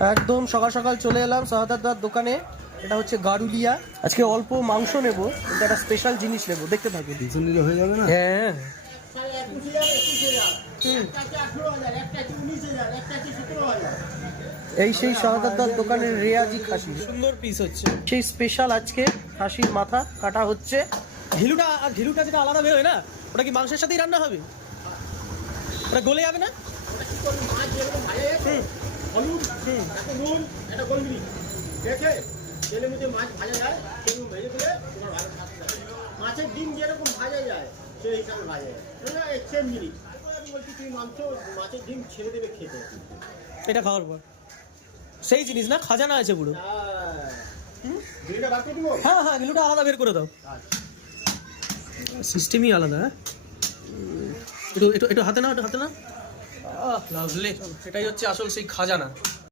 একদম সকাল সকাল চলে এলাম সাহাদার দোকানে। এটা হচ্ছে গারুলিয়া। আজকে অল্প মাংস নেব, কিন্তু একটা স্পেশাল জিনিস নেব, দেখতে থাকো। কিছু নিলে হয়ে যাবে না? হ্যাঁ, এই সেই শাহাদাত দোকানের রেয়াজি খাসি, সুন্দর পিস হচ্ছে। সেই স্পেশাল আজকে খাসির মাথা কাটা হচ্ছে। ঘিলুটা যেটা আলাদা বের হয় না, ওটা কি মাংসের সাথেই রান্না হবে? ওটা গলে যাবে না? তেলের মধ্যে মাছ ভাজা যায়, সেরকম ভেজে দিলে তোমার ভালো স্বাদ লাগে। মাছের ডিম যেরকম ভাজা যায় সেই হিসাবে ভাজা যায়, সেম জিনিস। আমি বলছি তুমি মাংস মাছের ডিম ছেড়ে দেবে খেতে। এটা খাওয়ার পর সেই জিনিস না, খাজানা আছে পুরো। গ্রিলটা বার করে দিব? হ্যাঁ হ্যাঁ, গিলুটা আলাদা বের করে দাও। সিস্টেমই আলাদা। হ্যাঁ, একটু একটু একটু হাতে নাও, একটু হাতে নাও। লাভলি, এটাই হচ্ছে আসল সেই খাজানা।